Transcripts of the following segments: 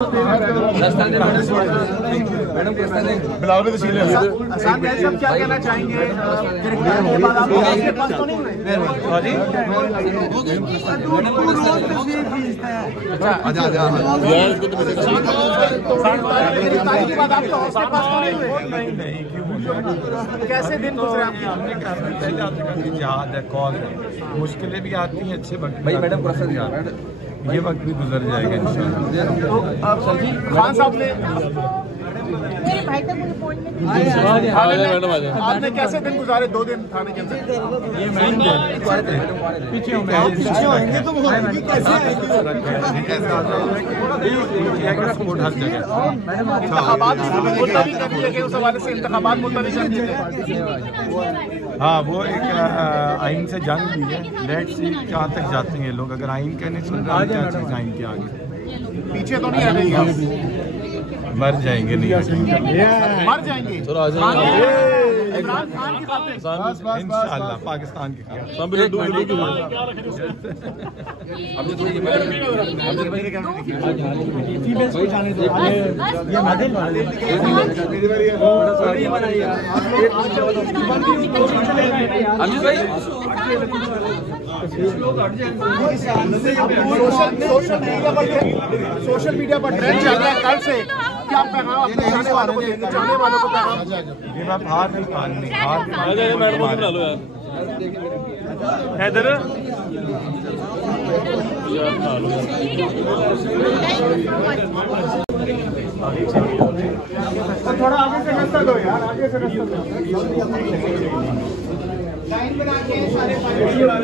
Madam Bilawal में तशील क्या कहना चाहेंगे? कैसे दिन गुजरे आपके? जिहाद है, कॉल है, मुश्किलें भी आती हैं, अच्छे वक्त भाई मैडम प्रोसेस ये वक्त भी गुजर जाएगा इंशाल्लाह। तो खान साहब ने आपने कैसे दिन गुजारे? 2 दिन थाने के अंदर पीछे होंगे तो वो कैसे सपोर्ट हर जगह। इंतखाबात मुलतवी कर दिए गए, उस हवाले से इंतखाबात मुलतवी कर दिए गए। हाँ, वो एक आइन से जंग भी है। लेट्स सी कहाँ तक जाते हैं ये लोग। अगर आइन के नहीं सुन रहे क्या चीज़ आइन के आगे पीछे तो नहीं हटेंगे आप? मर जाएंगे, नहीं मर जाएंगे। इमरान खान की बातें इंशाल्लाह पाकिस्तान की सोशल मीडिया पर ट्रेंड चल रहा है कल से। क्या पैगाम अपने जाने वालों को देंगे? जाने वालों को पैगाम हार नहीं माननी, हार हैदर थोड़ा आगे से रास्ता दो यार, आगे से रास्ता दो। लाइन बना के सारे वीडियो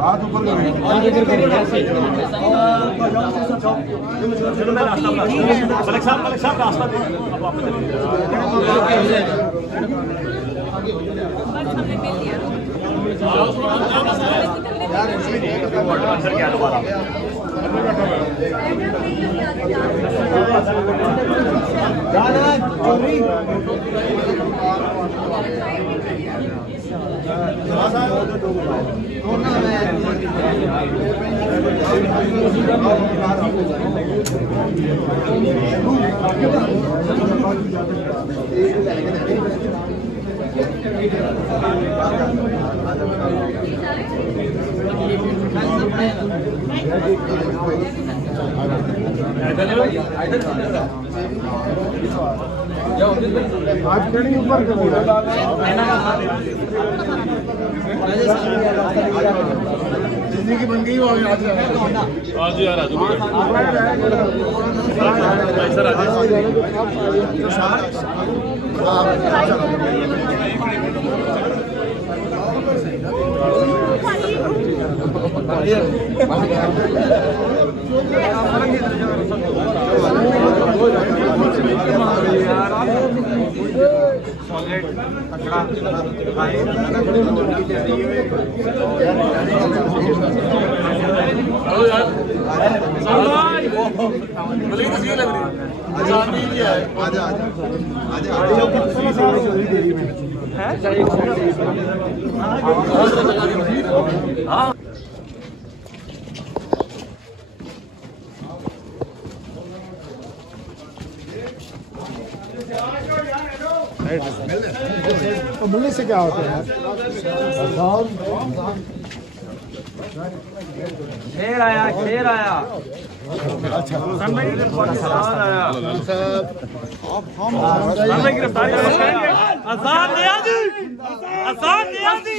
हाथ ऊपर जिंदगी बन गई आज यार तो मिलने से क्या होता है यार? शेर आया, शेर आया। आसान नियाज़ी, आसान नियाज़ी,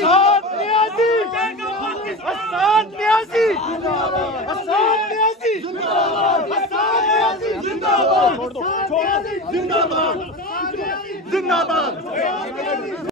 आसान नियाज़ी, आसान नियाज़ी, जिंदाबाद, जिंदाबाद, जिंदाबाद।